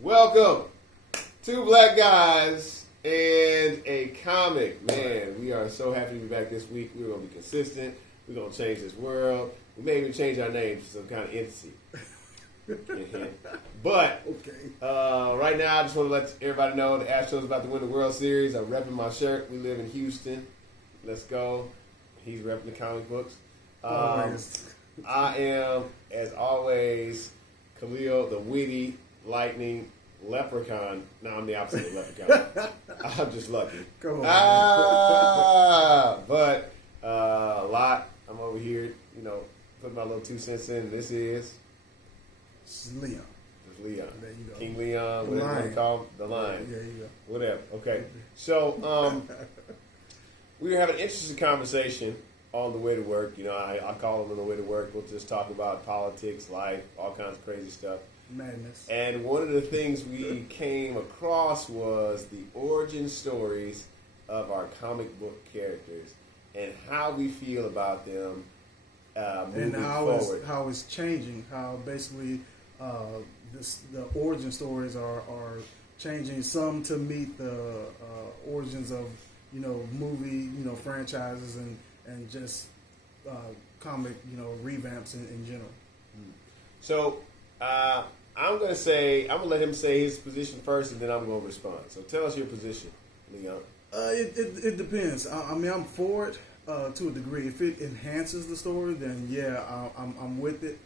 Welcome, two black guys and a comic. Man, we are so happy to be back this week. We're going to be consistent. We're going to change this world. We may even change our name to some kind of entity. But right now, I just want to let everybody know the Astros about to win the World Series. I'm repping my shirt. We live in Houston. Let's go. He's repping the comic books. I am, as always, Khalil, the witty, lightning leprechaun. No, I'm the opposite of leprechaun. I'm just lucky. Come on. But a lot. I'm over here, putting my little 2 cents in. This is Leon. It's Leon. There you go. King Leon, whatever you call him. The Lion. There you go. Whatever. Okay. So we were having an interesting conversation on the way to work. I call them on the way to work. We'll just talk about politics, life, all kinds of crazy stuff. Madness. And one of the things we came across was the origin stories of our comic book characters and how we feel about them moving forward. How it's changing. How basically the origin stories are changing. Some to meet the origins of movie franchises and just comic revamps in general. So I'm gonna let him say his position first, and then I'm gonna respond. So tell us your position, Leon. It depends. I mean, I'm for it to a degree. If it enhances the story, then yeah, I'm with it.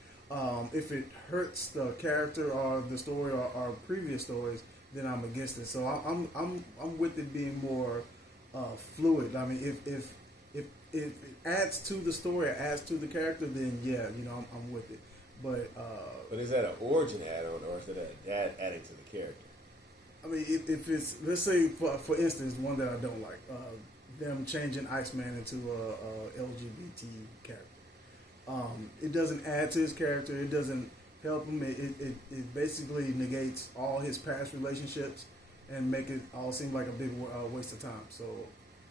If it hurts the character or the story or previous stories, then I'm against it. So I'm with it being more fluid. I mean, if it adds to the story, it adds to the character, then yeah, I'm with it. But is that an origin add-on, or is it adding to the character? I mean, if it's, let's say for instance, one that I don't like, them changing Iceman into a LGBT character. It doesn't add to his character. It doesn't help him. It basically negates all his past relationships and make it all seem like a big waste of time. So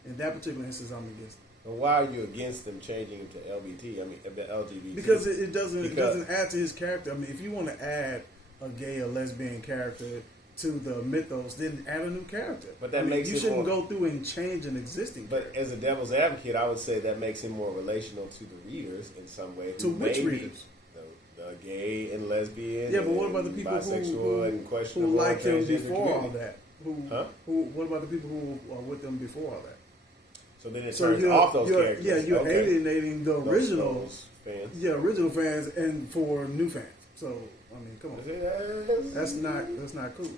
in that particular instance, I'm against it. Well, why are you against them changing him to LBT? I mean, LGBT. Because it doesn't add to his character. I mean, if you want to add a gay or lesbian character to the mythos, then add a new character. But that makes you shouldn't go through and change an existing. But as a devil's advocate, I would say that makes him more relational to the readers in some way. To which readers? The gay and lesbian. Yeah, but what about the people who liked him before all that? What about the people who are with them before all that? So then it turns off those characters. Yeah, you're alienating the original fans. Yeah, original fans and for new fans. So I mean, come on, that's not cool.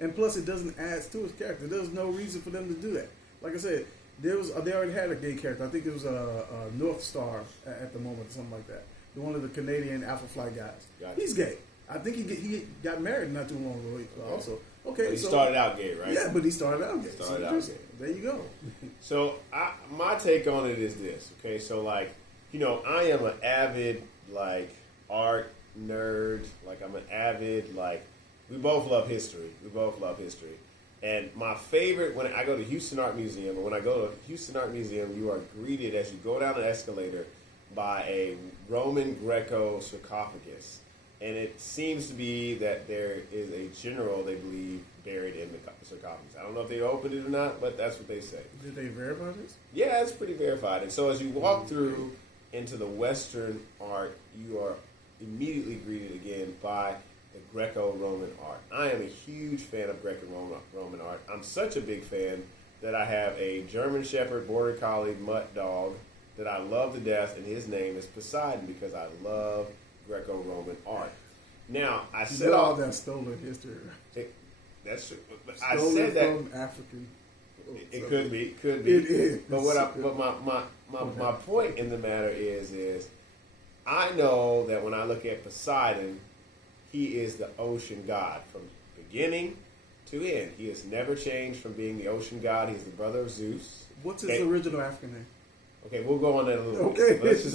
And plus it doesn't add to his character. There's no reason for them to do that. Like I said, they already had a gay character. I think it was a North Star at the moment, or something like that. One of the Canadian Alpha Flight guys. Gotcha. He's gay. I think he got married not too long ago. Also, okay. He started out gay, right? Yeah, but he started out gay. There you go. So my take on it is this. Okay, so I am an avid art nerd. I'm an avid we both love history. And my favorite, when I go to Houston Art Museum, and when I go to Houston Art Museum, you are greeted as you go down an escalator by a Roman Greco sarcophagus. And it seems to be that there is a general, they believe, buried in the sarcophagus. I don't know if they opened it or not, but that's what they say. Did they verify this? Yeah, it's pretty verified. And so as you walk through into the Western art, you are immediately greeted again by the Greco-Roman art. I am a huge fan of Greco-Roman art. I'm such a big fan that I have a German Shepherd Border Collie mutt dog that I love to death, and his name is Poseidon because I love Greco-Roman art. Now, I said all that stolen history. That's true. I said that from African. It could be. It is. But my point in the matter is I know that when I look at Poseidon, he is the ocean god from beginning to end. He has never changed from being the ocean god. He's the brother of Zeus. What's his original African name? Okay, we'll go on that in a little bit. Let's just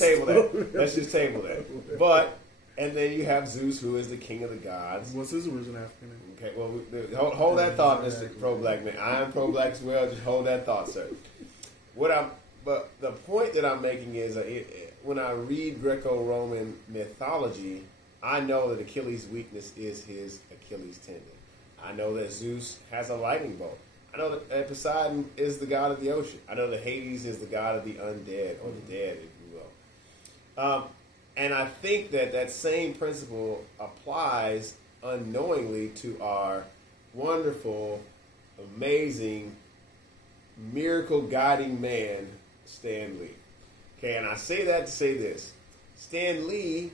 table that. But and then you have Zeus, who is the king of the gods. What's his original African name? Okay, well, hold that thought, Mr. Pro-Black man. I am pro-black as well. Just hold that thought, sir. But the point that I'm making is, when I read Greco-Roman mythology, I know that Achilles' weakness is his Achilles tendon. I know that Zeus has a lightning bolt. I know that Poseidon is the god of the ocean. I know that Hades is the god of the undead, or the dead, if you will. And I think that that same principle applies unknowingly to our wonderful, amazing, miracle guiding man, Stan Lee. Okay, and I say that to say this. Stan Lee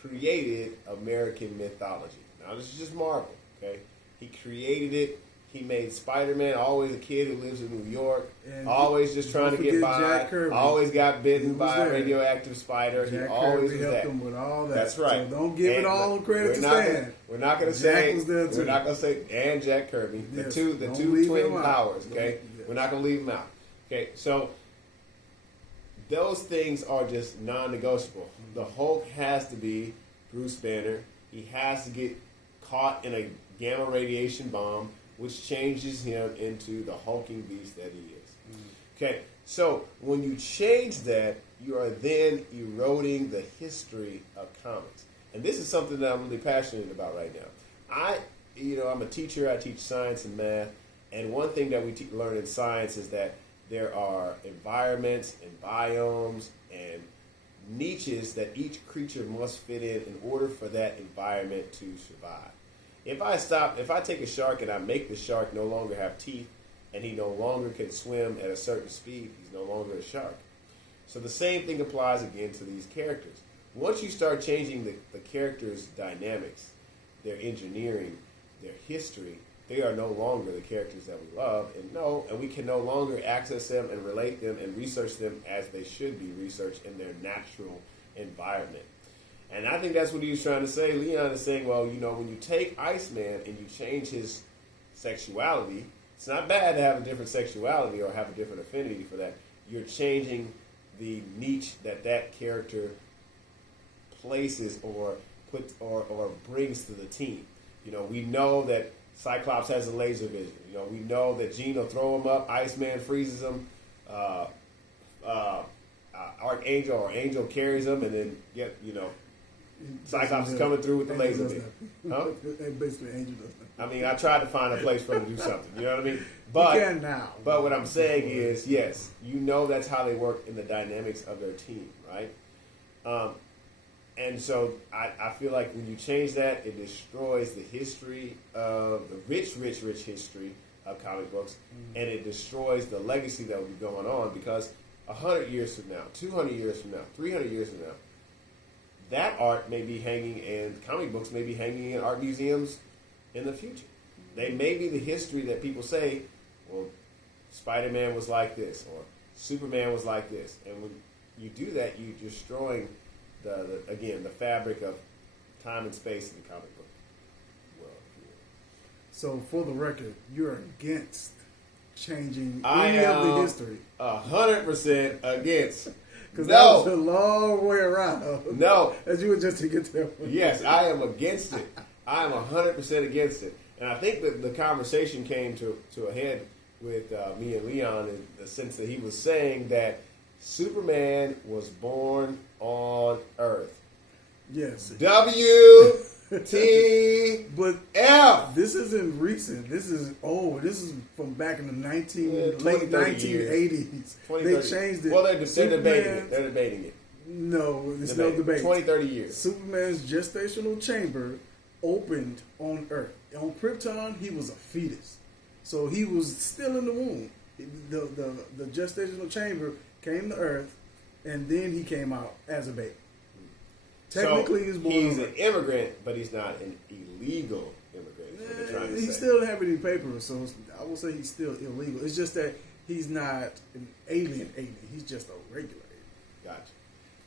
created American mythology. Now, this is just Marvel, okay? He created it. He made Spider-Man, always a kid who lives in New York, And always just trying to get by, Jack Kirby. always got bitten He was by a there. radioactive spider. Jack he always Kirby was helped that. him with all that. That's right. So don't give it all the credit to Stan. We're not going to Jack say. was there too. We're not going to say and Jack Kirby, Yes, the don't two leave twin him out. powers. Okay, Yes. we're not going to leave them out. Okay, so those things are just non-negotiable. The Hulk has to be Bruce Banner. He has to get caught in a gamma radiation bomb, which changes him into the hulking beast that he is. Okay, so when you change that, you are then eroding the history of comics. And this is something that I'm really passionate about right now. I'm a teacher. I teach science and math. And one thing that we learn in science is that there are environments and biomes and niches that each creature must fit in order for that environment to survive. If I take a shark and I make the shark no longer have teeth and he no longer can swim at a certain speed, he's no longer a shark. So the same thing applies again to these characters. Once you start changing the characters' dynamics, their engineering, their history, they are no longer the characters that we love and we can no longer access them and relate them and research them as they should be researched in their natural environment. And I think that's what he was trying to say. Leon is saying, well, when you take Iceman and you change his sexuality, it's not bad to have a different sexuality or have a different affinity for that. You're changing the niche that character places or brings to the team. We know that Cyclops has a laser vision. We know that Jean will throw him up, Iceman freezes him, Archangel or Angel carries him, and then Cyclops is coming through with the laser beam. Huh? Basically, Angel does that. I mean, I tried to find a place for him to do something. You know what I mean? But you can now. But what I'm saying is, yes, that's how they work in the dynamics of their team, right? And so I feel like when you change that, it destroys the history of the rich history of comic books, and it destroys the legacy that will be going on because 100 years from now, 200 years from now, 300 years from now, that art may be hanging and comic books may be hanging in art museums in the future. They may be the history that people say, well, Spider-Man was like this or Superman was like this. And when you do that, you're destroying the fabric of time and space in the comic book world. So for the record, you're against changing I any of the am history. 100% against. Because that was a long way around. No. As you were just to get there. Yes, I am against it. I am 100% against it. And I think that the conversation came to a head with me and Leon in the sense that he was saying that Superman was born on Earth. Yes. WTF. But this isn't recent. This is old. This is from back in the late 1980s. They changed it. Well, they're debating it. They're debating it. No, there's no debate. 20, 30 years. Superman's gestational chamber opened on Earth. On Krypton, he was a fetus. So he was still in the womb. The gestational chamber came to Earth, and then he came out as a baby. Technically, so he's an immigrant, but he's not an illegal immigrant. Is what they're trying to he say. still doesn't have any papers, so I will say he's still illegal. It's just that he's not an alien. He's just a regular alien. Gotcha.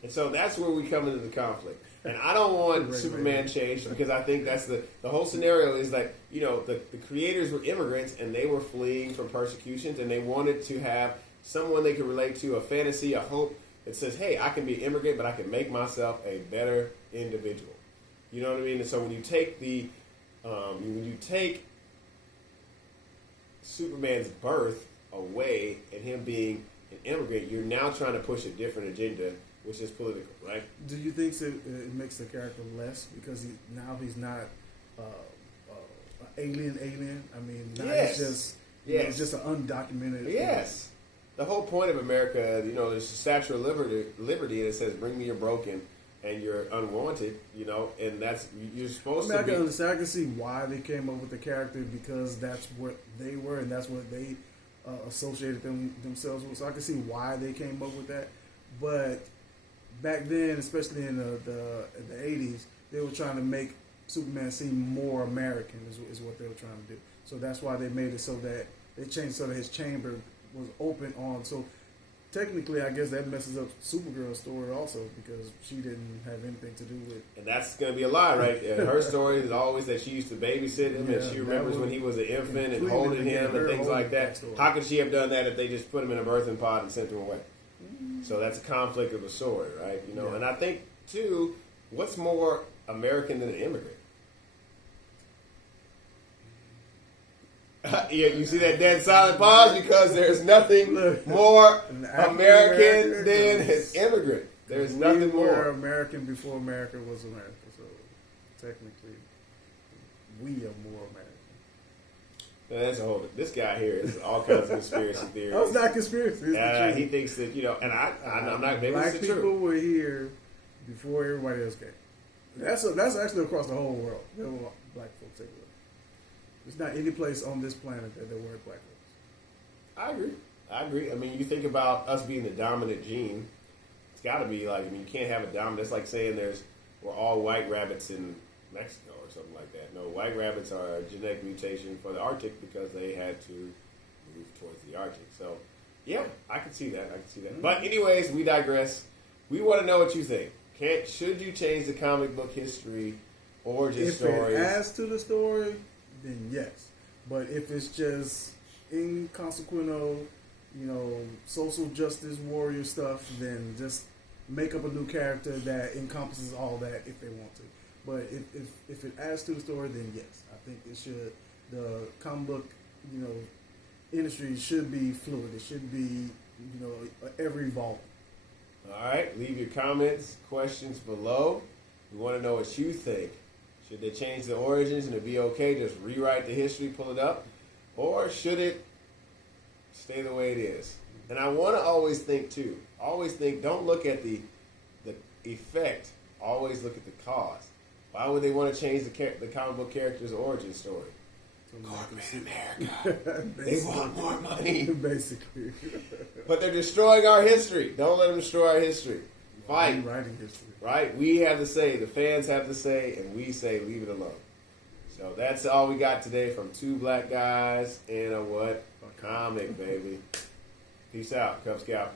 And so that's where we come into the conflict. And I don't want Superman changed because I think that's the whole scenario is like, the creators were immigrants and they were fleeing from persecutions and they wanted to have someone they could relate to, a fantasy, a hope that says, hey, I can be an immigrant, but I can make myself a better individual. You know what I mean? And so when you take Superman's birth away and him being an immigrant, you're now trying to push a different agenda, which is political, right? Do you think it makes the character less because he's not alien. I mean, now Yes. it's just Yes. it's just an undocumented. Yes. The whole point of America, you know, there's a Statue of Liberty that says, "Bring me your broken and your unwanted," you know, and that's you're I supposed mean, I to can be. understand. I can see why they came up with the character because that's what they were and that's what they associated themselves with. So I can see why they came up with that. But back then, especially in the 80s, they were trying to make Superman seem more American is what they were trying to do. So that's why they made it so that they changed so that his chamber was open on. So technically, I guess that messes up Supergirl's story also because she didn't have anything to do with. And that's going to be a lie, right? Her story is always that she used to babysit him, Yeah, and she remembers that when would he was an infant and completely holding negate him and her things whole like that. backstory. How could she have done that if they just put him in a birthing pod and sent him away? So that's a conflict of the story, right? You know, Yeah. and I think too, what's more American than an immigrant? Yeah, you see that dead silent pause because there's nothing Look, more an American African-American than an is- immigrant. There's we nothing were more. American before America was America. So technically, we are more American. That's a whole. This guy here is all kinds of conspiracy theories. That was not conspiracy. It's the truth. He thinks that, you know, and I'm not. Maybe Black it's the people truth. were here before everybody else came. That's actually across the whole world. There were black folks everywhere. There's not any place on this planet that there weren't black folks. I agree. I mean, you think about us being the dominant gene. It's got to be like, I mean, you can't have a dominant. It's like saying we're all white rabbits in Mexico or something like that. No, white rabbits are a genetic mutation for the Arctic because they had to move towards the Arctic. So, yeah, I can see that. Mm-hmm. But anyways, we digress. We want to know what you think. Should you change the comic book history origin If stories? it adds to the story, then yes. But if it's just inconsequential, social justice warrior stuff, then just make up a new character that encompasses all that if they want to. But if it adds to the story, then yes, I think it should. The comic book, industry should be fluid. It should be, ever evolving. All right, leave your comments, questions below. We want to know what you think. Should they change the origins and it be okay? Just rewrite the history, pull it up? Or should it stay the way it is? And I want to always think, too. Don't look at the effect. Always look at the cause. Why would they want to change the comic book character's origin story? Corporate America. They want more money. Basically. But they're destroying our history. Don't let them destroy our history. Fight. Rewriting history. Right? We have the say. The fans have the say. And we say leave it alone. So that's all we got today from two black guys and a what? A comic, baby. Peace out, Cub Scout.